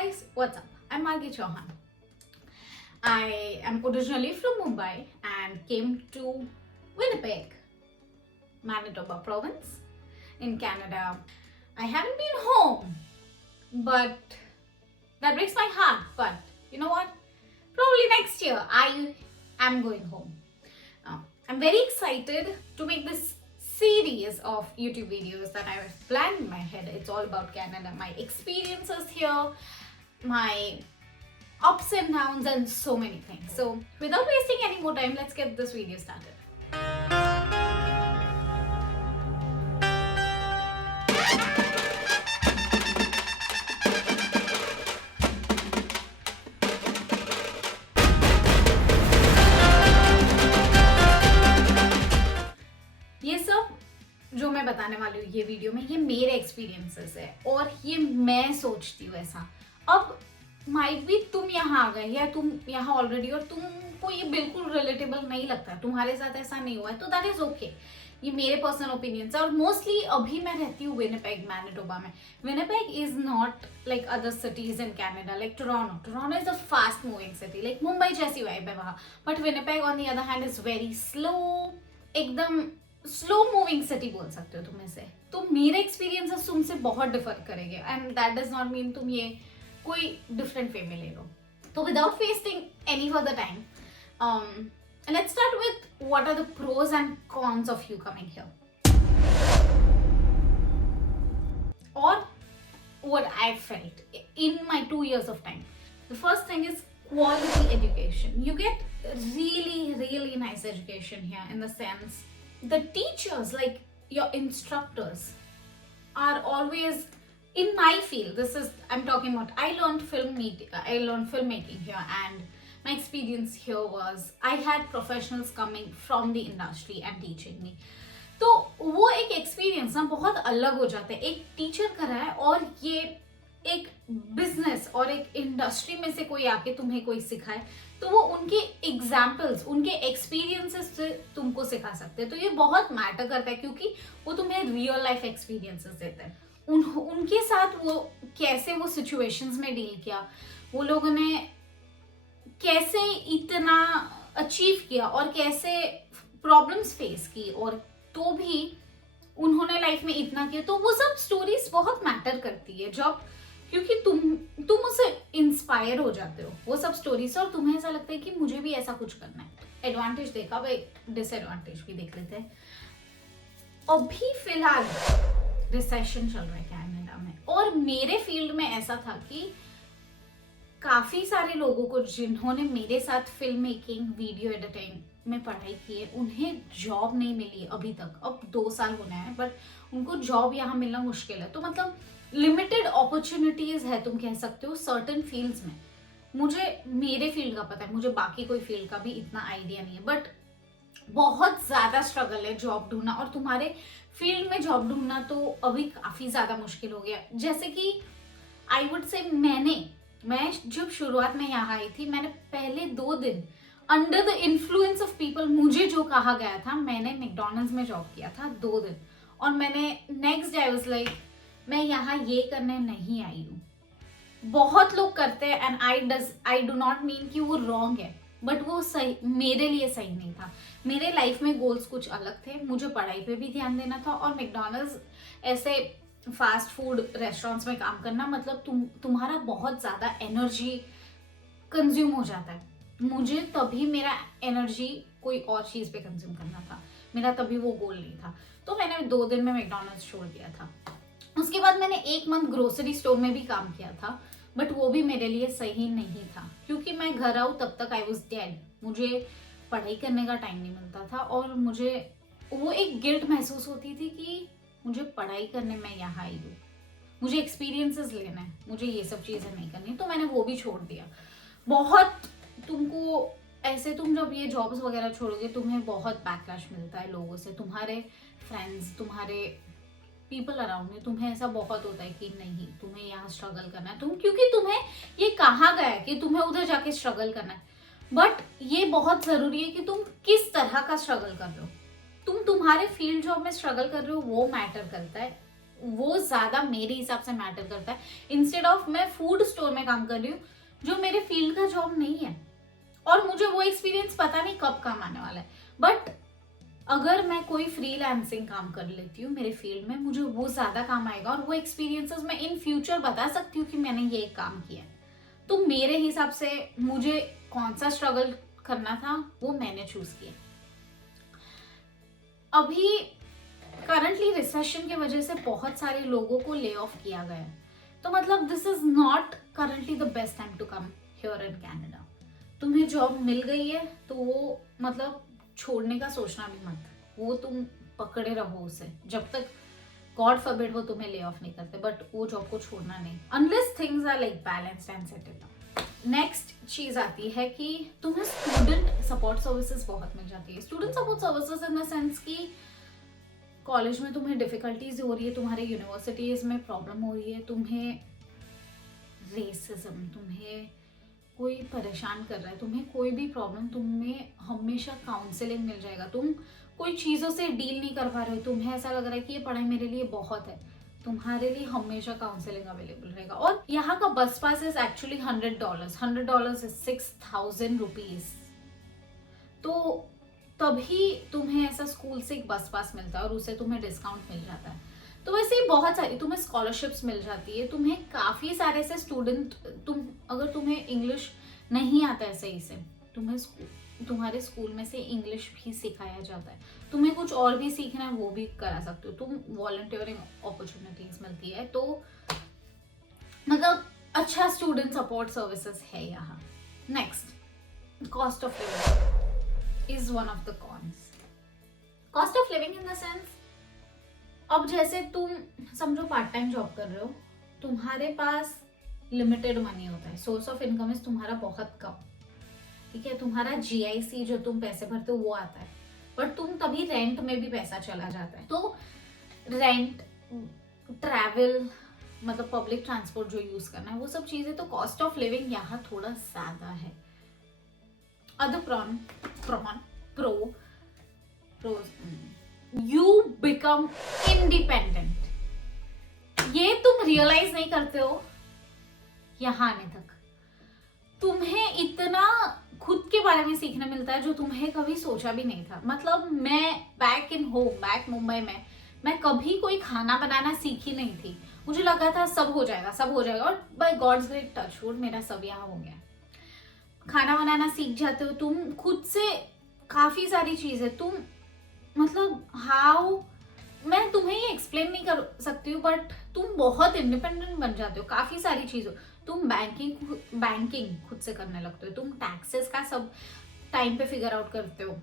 guys, what's up? I'm Margi Chauhan. I am originally from Mumbai and came to Winnipeg, Manitoba province in Canada. I haven't been home, but that breaks my heart. But you know what? Probably next year I am going home. I'm very excited to make this series of YouTube videos that I've planned in my head. It's all about Canada, my experiences here, my ups and downs, and so many things. So without wasting any more time, let's get this video started. ये सब जो मैं बताने वाली हूँ ये video में, ये मेरे एक्सपीरियंसेस है और ये मैं सोचती हूँ ऐसा. अब माइट भी तुम यहाँ आ गए या तुम यहाँ ऑलरेडी और तुमको ये बिल्कुल रिलेटेबल नहीं लगता, तुम्हारे साथ ऐसा नहीं हुआ है, तो दैट इज ओके. ये मेरे पर्सनल ओपिनियंस है. और मोस्टली अभी मैं रहती हूँ विनिपेग, मैनिटोबा में. Winnipeg is not like other cities in Canada, like Toronto is a fast moving city, like Mumbai जैसी वाइब है वहाँ. But Winnipeg on the other hand is very slow, एकदम स्लो मूविंग सिटी बोल सकते हो तुम इसे. तो मेरे एक्सपीरियंसेस तुमसे बहुत डिफर करेंगे and that does not mean तुम ये कोई डिफरेंट वे में ले लो. तो without wasting any further time, let's start with what are the pros and cons of you coming here, or what I felt in my 2 years of time. The first thing is quality education. You get really nice education here, in the sense the teachers, like your instructors, are always in my field. This is, I'm talking about, I learned filmmaking here, and my experience here was I had professionals coming from the industry and teaching me. तो वो एक experience ना बहुत अलग हो जाता है. एक टीचर कर रहा है और ये एक बिजनेस और एक इंडस्ट्री में से कोई आके तुम्हें कोई सिखाए, तो वो उनके एग्जाम्पल्स, उनके एक्सपीरियंसेस से तुमको सिखा सकते हैं. तो ये बहुत मैटर करता है क्योंकि वो तुम्हें रियल लाइफ एक्सपीरियंसेस देते हैं. उनके साथ वो कैसे वो सिचुएशंस में डील किया, वो लोगों ने कैसे इतना अचीव किया और कैसे प्रॉब्लम्स फेस की, और तो भी उन्होंने लाइफ में इतना किया. तो वो सब स्टोरीज बहुत मैटर करती है जब, क्योंकि तुम उससे इंस्पायर हो जाते हो वो सब स्टोरीज से, और तुम्हें ऐसा लगता है कि मुझे भी ऐसा कुछ करना है. एडवांटेज देखा, अब एक डिसएडवांटेज भी देख लेते हैं. अभी फिलहाल रिसेशन चल रहा है कनाडा में, और मेरे फील्ड में ऐसा था कि काफी सारे लोगों को जिन्होंने मेरे साथ फिल्म मेकिंग, वीडियो एडिटिंग में पढ़ाई की है, उन्हें जॉब नहीं मिली अभी तक. अब 2 साल होने हैं, बट उनको जॉब यहाँ मिलना मुश्किल है. तो मतलब लिमिटेड अपॉर्चुनिटीज है, तुम कह सकते हो, सर्टेन फील्ड्स में. मुझे मेरे फील्ड का पता है, मुझे बाकी कोई फील्ड का भी इतना आइडिया नहीं है, बट बहुत ज्यादा स्ट्रगल है जॉब ढूंढना. और तुम्हारे फील्ड में जॉब ढूंढना तो अभी काफी ज्यादा मुश्किल हो गया. जैसे कि आई वुड से मैं जब शुरुआत में यहाँ आई थी, मैंने पहले 2 दिन under the influence of people, मुझे जो कहा गया था, मैंने मैकडॉनल्ड्स में जॉब किया था 2 दिन, और मैंने next day I was like, मैं यहाँ ये करने नहीं आई हूँ. बहुत लोग करते हैं and I do not mean कि वो रॉन्ग है, बट वो सही मेरे लिए सही नहीं था. मेरे लाइफ में गोल्स कुछ अलग थे, मुझे पढ़ाई पे भी ध्यान देना था, और मैकडॉनल्ड्स ऐसे फास्ट फूड रेस्टोरेंट्स में काम करना मतलब तुम्हारा बहुत ज्यादा एनर्जी कंज्यूम हो जाता है. मुझे तभी मेरा एनर्जी कोई और चीज पे कंज्यूम करना था, मेरा तभी वो गोल नहीं था. तो मैंने 2 दिन में मैकडॉनल्ड्स छोड़ दिया था. उसके बाद मैंने 1 मंथ ग्रोसरी स्टोर में भी काम किया था, बट वो भी मेरे लिए सही नहीं था, क्योंकि मैं घर आऊँ तब तक आई वॉज डेड. मुझे पढ़ाई करने का टाइम नहीं मिलता था, और मुझे वो एक गिल्ट महसूस होती थी कि मुझे पढ़ाई करने में यहाँ आई हूँ, मुझे एक्सपीरियंसेस लेना है, मुझे ये सब चीज़ें नहीं करनी. तो मैंने वो भी छोड़ दिया. बहुत तुमको ऐसे, तुम जब ये जॉब्स वगैरह छोड़ोगे, तुम्हें बहुत बैकलैश मिलता है लोगों से, तुम्हारे फ्रेंड्स, तुम्हारे पीपल अराउंड में. तुम्हें ऐसा बहुत होता है कि नहीं, तुम्हें यहाँ स्ट्रगल करना है, क्योंकि तुम्हें ये कहा गया है कि तुम्हें उधर जाके स्ट्रगल करना है. बट ये बहुत जरूरी है कि तुम किस तरह का स्ट्रगल कर रहे हो. तुम तुम्हारे फील्ड जॉब में स्ट्रगल कर रहे हो, वो मैटर करता है. वो ज्यादा मेरे हिसाब से मैटर करता है, इंस्टेड ऑफ मैं फूड स्टोर में काम कर रही हूँ जो मेरे फील्ड का जॉब नहीं है और मुझे वो एक्सपीरियंस पता नहीं कब काम आने वाला है। बट अगर मैं कोई फ्रीलांसिंग काम कर लेती हूँ मेरे फील्ड में, मुझे वो ज्यादा काम आएगा और वो एक्सपीरियंसेस मैं इन फ्यूचर बता सकती हूँ कि मैंने ये काम किया। तो मेरे हिसाब से मुझे कौन सा स्ट्रगल करना था वो मैंने चूज किया। अभी करंटली रिसेशन की वजह से बहुत सारे लोगों को ले ऑफ किया गया है, तो मतलब this is not currently the best time to come here in Canada. तुम्हें जॉब मिल गई है तो वो मतलब छोड़ने का सोचना भी मत, वो तुम पकड़े रहो उसे जब तक गॉड फॉरबिड वो तुम्हें ले ऑफ नहीं करते, बट वो जॉब को छोड़ना नहीं unless things are like balanced and settled. Next चीज आती है कि तुम्हें स्टूडेंट सपोर्ट सर्विसेज बहुत मिल जाती है। Student support services in the sense कि कॉलेज में तुम्हें डिफिकल्टीज हो रही है, तुम्हारे यूनिवर्सिटीज में प्रॉब्लम हो रही है, तुम्हें रेसिज्म, तुम्हें कोई परेशान कर रहा है, तुम्हें कोई भी प्रॉब्लम, तुम्हें हमेशा काउंसलिंग मिल जाएगा। तुम कोई चीज़ों से डील नहीं कर पा रहे हो, तुम्हें ऐसा लग रहा है कि ये पढ़ाई मेरे लिए बहुत है, तुम्हारे लिए हमेशा काउंसलिंग अवेलेबल रहेगा। और यहाँ का बस पास इज एक्चुअली $100 इज 6,000 रुपीज। तो तभी तुम्हें ऐसा स्कूल से एक बस पास मिलता है और उससे तुम्हें डिस्काउंट मिल जाता है। तो वैसे ही बहुत सारी तुम्हें स्कॉलरशिप्स मिल जाती है, तुम्हें काफी सारे ऐसे स्टूडेंट, अगर तुम्हें इंग्लिश नहीं आता है सही से, तुम्हारे स्कूल में से इंग्लिश भी सिखाया जाता है, तुम्हें कुछ और भी सीखना है वो भी करा सकते हो, तुम वॉलंटियरिंग अपॉर्चुनिटीज मिलती है। तो मतलब अच्छा स्टूडेंट सपोर्ट सर्विसेज है यहाँ। Next, cost of living is one of the cons. Cost of living in the sense, अब जैसे तुम समझो पार्ट टाइम जॉब कर रहे हो, तुम्हारे पास लिमिटेड मनी होता है, सोर्स ऑफ इनकम इज तुम्हारा बहुत कम, ठीक है, तुम्हारा GIC जो तुम पैसे भरते हो वो आता है, बट तुम तभी रेंट में भी पैसा चला जाता है। तो रेंट, ट्रैवल, मतलब पब्लिक ट्रांसपोर्ट जो यूज करना है, वो सब चीजें, तो कॉस्ट ऑफ लिविंग यहाँ थोड़ा ज्यादा है। Other pros, you become independent. ये तुम रियलाइज नहीं करते हो यहाँ आने तक। तुम्हें इतना खुद के बारे में सीखने मिलता है जो तुम्हें कभी सोचा भी नहीं था। मतलब मैं बैक मुंबई में मैं कभी कोई खाना बनाना सीखी नहीं थी। मुझे लगा था सब हो जाएगा और बाय गॉड्स ग्रेट टचवुड मेरा सब यहाँ हो गया। खाना बनाना सीख जाते हो तुम खुद से, काफी सारी चीजें तुम, मतलब मैं तुम्हें ये एक्सप्लेन नहीं कर सकती हूँ, बट तुम बहुत इंडिपेंडेंट बन जाते हो काफी सारी चीजों। तुम बैंकिंग खुद से करने लगते हो, तुम टैक्सेस का सब टाइम पे फिगर आउट करते हो,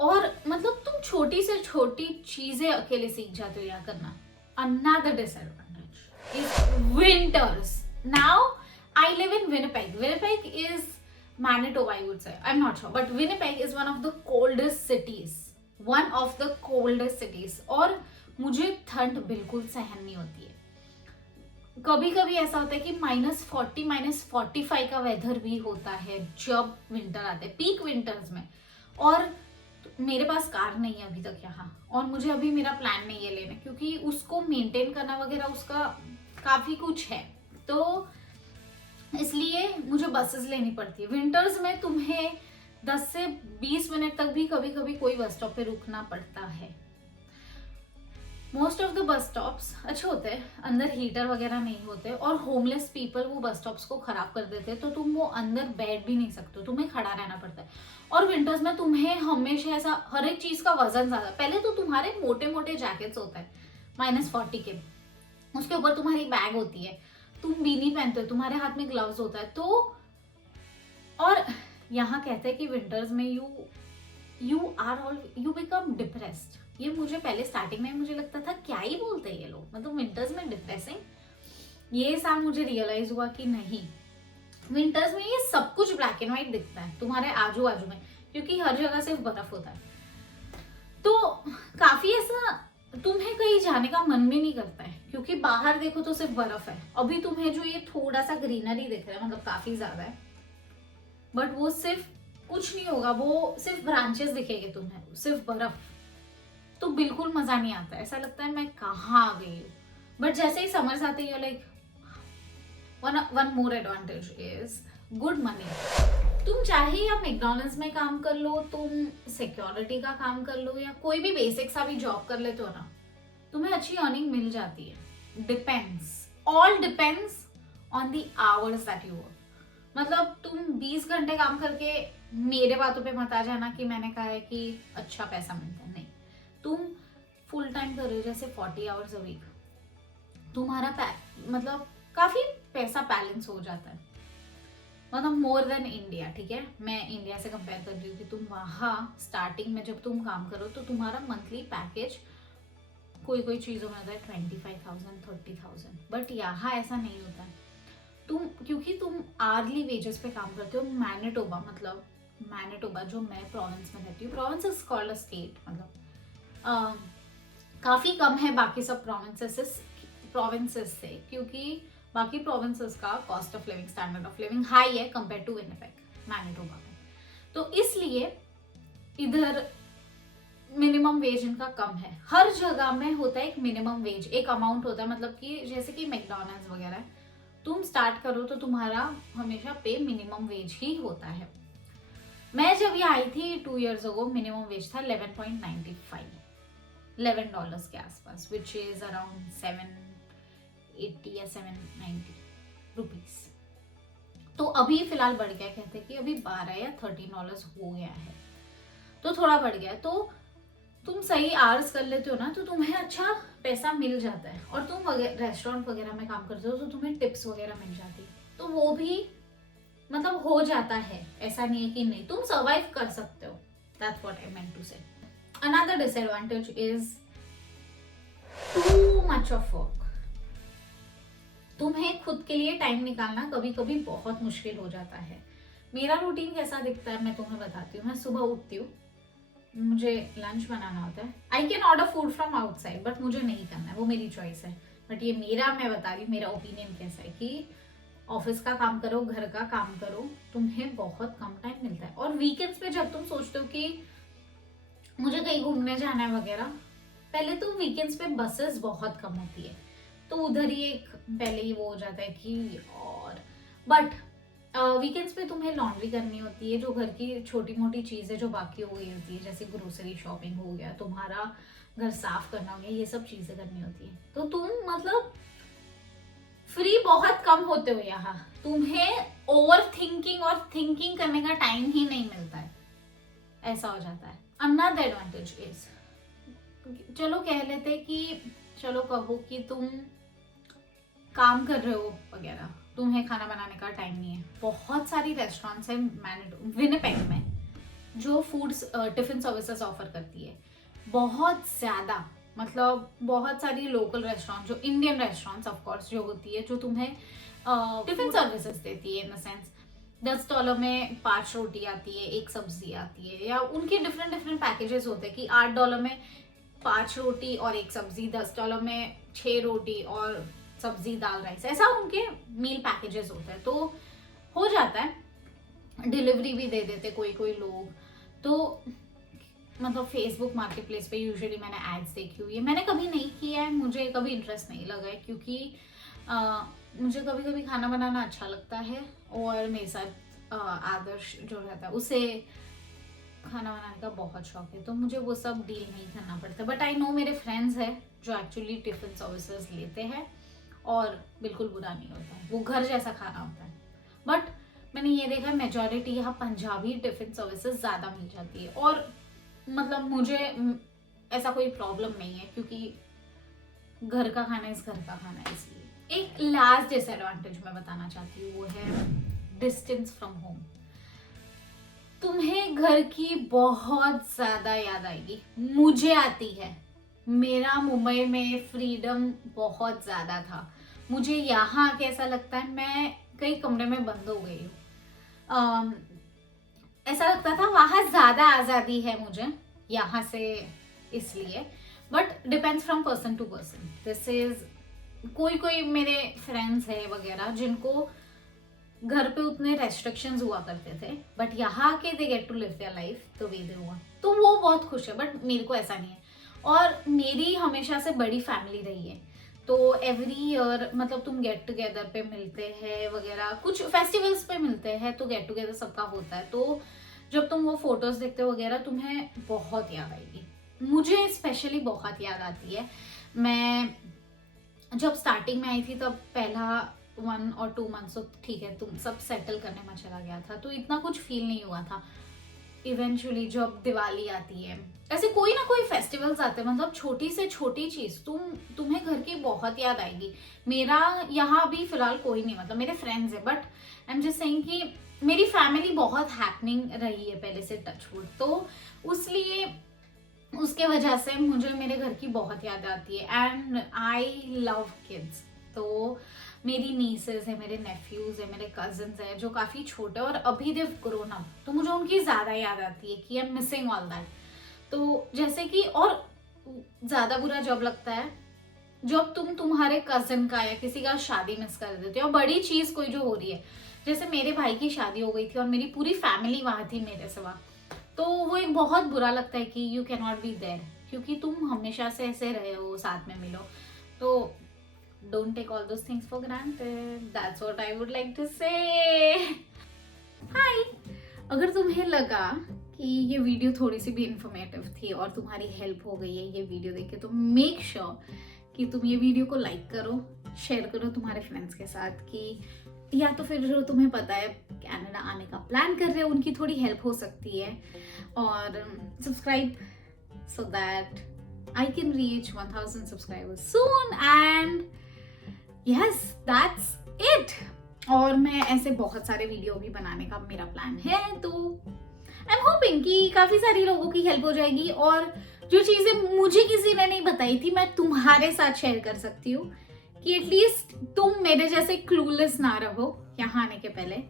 और मतलब तुम छोटी से छोटी चीजें अकेले सीख जाते हो यहाँ करना। Another disadvantage is winters. Now I live in Winnipeg. Winnipeg is Manitoba, I would say. I'm not sure, but Winnipeg is one of the coldest cities. और मुझे ठंड बिल्कुल सहन नहीं होती है। कभी कभी ऐसा होता है कि -40, -45 का वेदर भी होता है जब विंटर आते हैं, पीक विंटर्स में। और मेरे पास कार नहीं है अभी तक यहाँ, और मुझे अभी मेरा प्लान नहीं है लेने, क्योंकि उसको मेंटेन करना वगैरह उसका काफी कुछ है, तो इसलिए मुझे बसेस लेनी पड़ती है। विंटर्स में तुम्हें 10 से 20 मिनट तक भी कभी कभी कोई बस स्टॉप पे रुकना पड़ता है। Most of the bus stops अच्छे होते हैं, अंदर हीटर वगैरह नहीं होते, और होमलेस पीपल वो बस स्टॉप्स को खराब कर देते हैं, तो तुम वो अंदर बैठ भी नहीं सकते, तुम्हें खड़ा रहना पड़ता है। और विंटर्स में तुम्हें हमेशा ऐसा हर एक चीज का वजन ज्यादा, पहले तो तुम्हारे मोटे मोटे जैकेट्स होते हैं -40 के, उसके ऊपर तुम्हारी बैग होती है, तुम बीनी पहनते हो, तुम्हारे हाथ में ग्लव्स होता है। तो और यहाँ कहते हैं कि विंटर्स में यू बिकम डिप्रेस्ड। ये मुझे पहले स्टार्टिंग में मुझे लगता था क्या ही बोलते हैं ये लोग, मतलब विंटर्स में डिप्रेसिंग। ये साल मुझे रियलाइज हुआ कि नहीं, विंटर्स में ये सब कुछ ब्लैक एंड व्हाइट दिखता है तुम्हारे आजू बाजू में, क्योंकि हर जगह सिर्फ बर्फ होता है। तो काफी ऐसा तुम्हें कहीं जाने का मन भी नहीं करता है, क्योंकि बाहर देखो तो सिर्फ बर्फ है। अभी तुम्हें जो ये थोड़ा सा ग्रीनरी दिख रहा है, मतलब काफी ज्यादा है, बट वो सिर्फ कुछ नहीं होगा, वो सिर्फ ब्रांचेस दिखेंगे तुम्हें, सिर्फ बर्फ। तो बिल्कुल मजा नहीं आता, ऐसा लगता है मैं कहाँ आ गई हूँ। बट जैसे ही समर्स आते हैं like one more advantage is good money. तुम चाहे या मैकडॉनल्ड्स में काम कर लो, तुम सिक्योरिटी का काम कर लो, या कोई भी बेसिक सा भी जॉब कर लेते हो ना, तुम्हें अच्छी अर्निंग मिल जाती है। Depends, all depends on the hours that you work. मतलब तुम 20 घंटे काम करके मेरे बातों पे मत आ जाना कि मैंने कहा है कि अच्छा पैसा मिलता है, नहीं। तुम फुल टाइम कर रहे हो जैसे 40 आवर्स अ वीक, तुम्हारा मतलब काफी पैसा बैलेंस हो जाता है, मतलब मोर देन इंडिया। ठीक है, मैं इंडिया से कंपेयर कर रही हूँ कि तुम वहाँ स्टार्टिंग में जब तुम काम करो तो तुम्हारा मंथली पैकेज कोई चीज़ों में होता है 25,000 30,000, बट यहाँ ऐसा नहीं होता है। क्योंकि तुम आर्ली वेजेस पे काम करते हो। मैनिटोबा, मतलब मैनिटोबा जो मैं प्रोविंस में रहती हूँ, province is called a state, मतलब काफ़ी कम है बाकी सब प्रोविंसेस से, क्योंकि बाकी प्रोविंसेस का cost of living, standard of living high है कंपेयर टू विनिपेग, मैनिटोबा में। तो इसलिए इधर मिनिमम वेज इनका कम है। हर जगह में होता है एक मिनिमम वेज, एक अमाउंट होता है, मतलब कि जैसे कि मैकडॉनल्ड्स वगैरह है, तुम स्टार्ट करो तो तुम्हारा हमेशा पे मिनिमम वेज ही होता है। मैं जब ये आई थी 2 years ago, मिनिमम वेज था 11.95, $11 के आसपास, विच इज अराउंड 780 या 790 रुपीज। तो अभी फिलहाल बढ़ गया, कहते हैं कि अभी 12 या $13 हो गया है, तो थोड़ा बढ़ गया। तो तुम सही आवर्स कर लेते हो ना तो तुम्हें अच्छा पैसा मिल जाता है, और तुम रेस्टोरेंट वगैरह में काम करते हो तो तुम्हें टिप्स वगैरह मिल जाती है, तो वो भी मतलब हो जाता है, ऐसा नहीं है कि नहीं, तुम सर्वाइव कर सकते हो। That's what I meant to say. Another disadvantage is too much of work. तुम्हें खुद के लिए टाइम निकालना कभी कभी बहुत मुश्किल हो जाता है। मेरा रूटीन कैसा दिखता है मैं तुम्हें बताती हूँ। मैं सुबह उठती हूँ, मुझे लंच बनाना होता है। I can order food from outside, but मुझे नहीं करना है, वो मेरी चॉइस है। बट ये मैं बता रही हूँ मेरा ओपिनियन कैसा है कि ऑफिस का काम करो, घर का काम करो, तुम्हें बहुत कम टाइम मिलता है। और वीकेंड्स पे जब तुम सोचते हो कि मुझे कहीं घूमने जाना है वगैरह, पहले तो वीकेंड्स पे बसेस बहुत कम होती है, तो उधर ही एक पहले ही वो हो जाता है कि और बट वीकेंड्स पे तुम्हें लॉन्ड्री करनी होती है, जो घर की छोटी मोटी चीज़ें जो बाकी हो गई होती है, जैसे ग्रोसरी शॉपिंग हो गया, तुम्हारा घर साफ करना हो गया, ये सब चीज़ें करनी होती है। तो तुम मतलब फ्री बहुत कम होते हो यहाँ, तुम्हें ओवर थिंकिंग और थिंकिंग करने का टाइम ही नहीं मिलता है, ऐसा हो जाता है। अनदर एडवांटेज इज, चलो कह लेते कि चलो कहो कि तुम काम कर रहे हो वगैरह, तुम्हें खाना बनाने का टाइम नहीं है। बहुत सारी रेस्टोरेंट्स हैं विनिपेग में जो फूड्स टिफिन सर्विसेज ऑफर करती है, बहुत ज़्यादा, मतलब बहुत सारी लोकल रेस्टोरेंट जो इंडियन रेस्टोरेंट्स ऑफ कोर्स जो होती है, जो तुम्हें टिफिन सर्विसेज देती है, इन द सेंस $10 में 5 रोटी आती है, 1 सब्जी आती है, या उनके डिफरेंट पैकेजेस होते हैं कि $8 में 5 रोटी और 1 सब्जी, $10 में 6 रोटी और सब्जी दाल राइस, ऐसा उनके मील पैकेजेस होते हैं। तो हो जाता है, डिलीवरी भी दे देते कोई लोग। तो मतलब फेसबुक मार्केट प्लेस पे यूजुअली मैंने एड्स देखी हुई है, मैंने कभी नहीं किया है, मुझे कभी इंटरेस्ट नहीं लगा है, क्योंकि मुझे कभी कभी खाना बनाना अच्छा लगता है, और मेरे साथ आदर्श जो रहता है उसे खाना बनाने का बहुत शौक है, तो मुझे वो सब डील नहीं करना पड़ता। बट आई नो मेरे फ्रेंड्स हैं जो एक्चुअली टिफिन सर्विसेज लेते हैं, और बिल्कुल बुरा नहीं होता है, वो घर जैसा खाना होता है। बट मैंने ये देखा है मेजॉरिटी यहाँ पंजाबी टिफिन सर्विसेज ज़्यादा मिल जाती है, और मतलब मुझे ऐसा कोई प्रॉब्लम नहीं है, क्योंकि घर का खाना इस घर का खाना है। इसलिए एक लास्ट डिसएडवांटेज मैं बताना चाहती हूँ, वो है डिस्टेंस फ्रॉम होम। तुम्हें घर की बहुत ज़्यादा याद आएगी, मुझे आती है। मेरा मुंबई में फ्रीडम बहुत ज़्यादा था, मुझे यहाँ आके ऐसा लगता है मैं कई कमरे में बंद हो गई हूँ। ऐसा लगता था वहाँ ज़्यादा आज़ादी है मुझे यहाँ से, इसलिए। But depends from person to person. This is कोई मेरे फ्रेंड्स है वगैरह जिनको घर पे उतने रेस्ट्रिक्शंस हुआ करते थे, बट यहाँ के they get to live their life the way they want, तो वो बहुत खुश है। बट मेरे को ऐसा नहीं है, और मेरी हमेशा से बड़ी फैमिली रही है, तो एवरी ईयर मतलब तुम गेट टुगेदर पे मिलते हैं वगैरह, कुछ फेस्टिवल्स पे मिलते हैं तो गेट टुगेदर सबका होता है, तो जब तुम वो फोटोज देखते हो वगैरह तुम्हें बहुत याद आएगी। मुझे स्पेशली बहुत याद आती है। मैं जब स्टार्टिंग में आई थी तब पहला 1 और 2 मंथ्स तो ठीक है, तुम सब सेटल करने में चला गया था तो इतना कुछ फील नहीं हुआ था। इवेंचुअली जब दिवाली आती है, ऐसे कोई ना कोई फेस्टिवल्स आते हैं, मतलब छोटी से छोटी चीज तुम्हें घर की बहुत याद आएगी। मेरा यहाँ भी फिलहाल कोई नहीं, मतलब मेरे फ्रेंड्स है, but I am just saying कि मेरी फैमिली बहुत हैपनिंग रही है पहले से, टचवुड, तो उसलिए उसके वजह से मुझे मेरे घर की बहुत याद आती है। एंड आई लव किड्स, तो मेरी नीसेस है, मेरे नेफ्यूज है, मेरे कजन्स है जो काफ़ी छोटे और अभी देव ग्रोन अप, तो मुझे उनकी ज़्यादा याद आती है कि I am missing all that. तो जैसे कि और ज़्यादा बुरा जब लगता है जब तुम्हारे कजन का या किसी का शादी मिस कर देते हो, बड़ी चीज़ कोई जो हो रही है, जैसे मेरे भाई की शादी हो गई थी और मेरी पूरी फैमिली वहाँ थी मेरे सिवा, तो वो एक बहुत बुरा लगता है कि you can not be there, क्योंकि तुम हमेशा से ऐसे रहे हो, साथ में मिलो, तो don't take all those things for granted. That's what I would like to say. Hi. अगर तुम्हें लगा कि ये वीडियो थोड़ी सी भी इंफॉर्मेटिव थी और तुम्हारी हेल्प हो गई है ये वीडियो देख के, तो मेक श्योर कि तुम ये वीडियो को लाइक करो, शेयर करो तुम्हारे फ्रेंड्स के साथ, कि या तो फिर जो तुम्हें पता है कनाडा आने का प्लान कर रहे हो उनकी थोड़ी हेल्प हो सकती है, और subscribe so that I can reach 1000 subscribers soon and yes, that's it. और मैं ऐसे बहुत सारे वीडियो भी बनाने का मेरा प्लान है, तो आई एम होपिंग कि काफी सारी लोगों की हेल्प हो जाएगी, और जो चीजें मुझे किसी ने नहीं बताई थी मैं तुम्हारे साथ शेयर कर सकती हूँ, कि एटलीस्ट तुम मेरे जैसे क्लूलेस ना रहो यहाँ आने के पहले,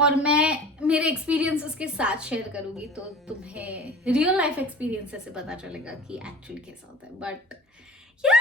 और मैं मेरे एक्सपीरियंसेस के साथ शेयर करूंगी तो तुम्हें रियल लाइफ एक्सपीरियंसेस से पता चलेगा कि एक्चुअली कैसा होता है। बट या